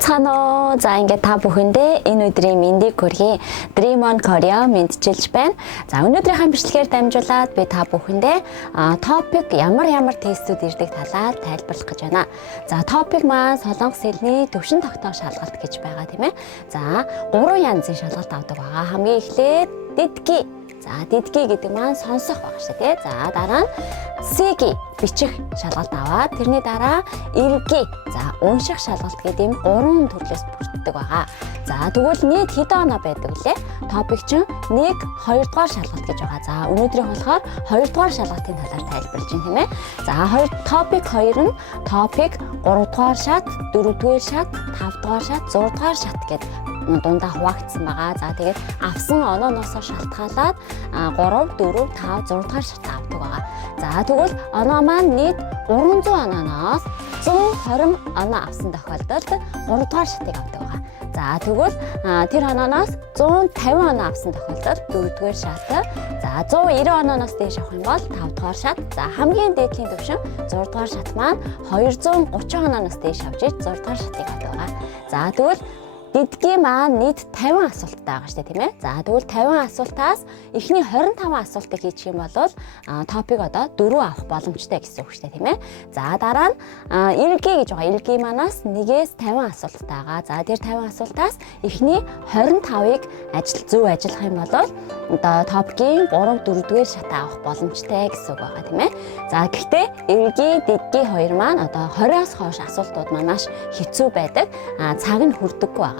Байцгаана уу. За ингээд та бүхэндээ энэ өдрийн мэндийг хүргэе. Dream on Korea мэдчилж байна. За өнөөдрийнхээ бичлэгээр дамжуулаад би та бүхэндээ топик ямар тестүүд ирдэг талаар тайлбарлах гэж байна. За топик маань Солонгос хэлний төвшин тогтоох шалгалт гэж байгаа тийм ээ. За 3 янзын шалгалт авдаг байгаа. Хамгийн эхлээд дидги. За дидги гэдэг маань сонсох баг шүү дээ. За дараа нь сиги бичих шалгалт аваад тэрний дараа ирги. За унших шалгалт гэдэг юм 3 төрлөөс бүрддэг байгаа. За тэгвэл нийт хэдэн оноо байдаг вүлээ? Топик чинь 1, 2 дугаар шалгалт гэж байгаа. За өнөөдрийн болохоор 2 дугаар шалгалтын талаар тайлбарлаж байна тийм ээ. За топик 2 нь топик 3 дугаар шат, 4 дугаар шат, 5 дугаар шат, 6 дугаар шат гэдэг дундаа хуваагдсан байгаа. За тэгээд авсан онооноосоо шалтгаалаад 3, 4, 5, 6 дугаар шат авдаг байгаа. За тэгвэл оноо маань нийт 300 онооноос 120 оноо авсан тохиолдолд 3 дугаар шатыг авдаг байгаа. За тэгвэл тэр онооноос 150 оноо авсан тохиолдолд 4 дугаар шат. За 190 онооноос дээш авах юм бол 5 дугаар шат. За хамгийн дээдлийн түвшин 6 дугаар шат маань 230 онооноос дээш авч иж 6 дугаар шатыг авдаг байгаа. За тэгвэл дидги маань нийт 50 асуулттай байгаа шүү дээ тийм ээ. За тэгвэл 50 асуултаас эхний 25 асуултыг хийчих юм бол топик одоо 4 авах боломжтой гэсэн үг шүү дээ тийм ээ. За дараа нь ирги гэж байгаа. Ирги манаас 1-ээс 50 асуулттай байгаа. За тэр 50 асуултаас эхний 25-ыг зөв ажиллах юм бол одоо топикийн 3, 4 дугаар шатаа авах боломжтой гэсэн үг байгаа тийм ээ. За гэхдээ ирги, дидги хоёр маань одоо 20-оос хойш асуултууд манаас хэцүү байдаг. Цаг нь хүрдэггүй байгаа.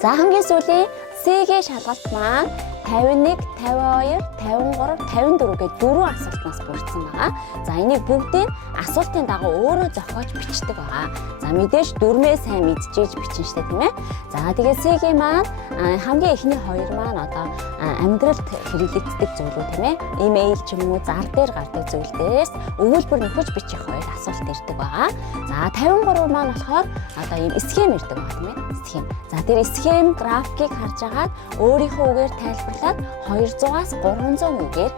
За хамгийн сүүлийн сигийн шалгалт маань 51, 52, 53, 54 гээд 4 асуултнаас бүрдсэн байгаа. За энийг бүгдийг асуултын дагуу өөрөө зохиож бичдэг байгаа. За мэдээж дөрмөө сайн мэдчихэж бичин штэ тийм ээ. За тэгээд сигийн маань хамгийн эхний хоёр маань одоо амьдралд хэрэглэгддэг зүйлүүд тийм ээ. Имэйл ч юм уу зар дээр гардаг зүйлдээс өгүүлбэр нөхөж бичих хоёр асуулт ирдэг байгаа. За 53 маань болохоор одоо ийм схем ирдэг байгаа тийм ээ. Схем. За тэр схем графикийг харж агаад өөрийнхөө үгээр тайлбарлаад 200-аас 300 үгээр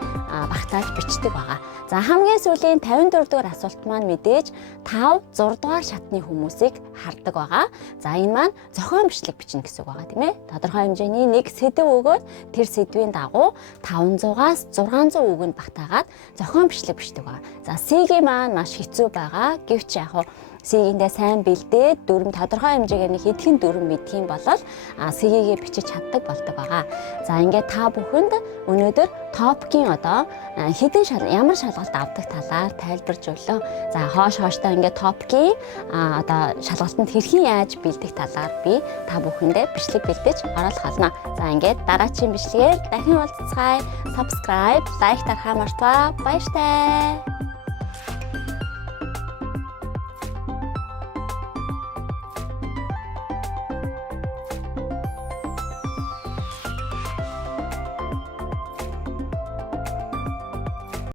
багтааж бичдэг байгаа. За хамгийн сүүлийн 54 дугаар асуулт маань мэдээж 5, 6 дугаар шатны хүмүүсийг хардаг байгаа. За энэ маань зохион бичлэг бичнэ гэсэн үг байгаа тийм ээ. Тодорхой хэмжээний нэг сэдв өгөөд тэр сэдвийн дагуу 500-аас 600 үгэнд багтаагаад зохион бичлэг бичдэг байгаа. За сигийн маань маш хэцүү байгаа. Гэвч яг сигэндээ сайн бэлдээд дүрм тодорхой хэмжээгээр нэг хэдхэн дүрм мэдх юм бол сигээ бичиж чаддаг болдог байгаа. За ингээд та бүхэнд өнөөдөр топикийн одоо ямар шалгалт авдаг талаар тайлбарж өглөө. За хооштой ингээд топикийн одоо шалгалтанд хэрхэн яаж бэлдэх талаар би та бүхэндээ бичлэг бэлдэж оруулах болно. За ингээд дараагийн бичлэгээр дахин уулзцгаая. Subscribe, like дарахаа мартваа. Баяртай.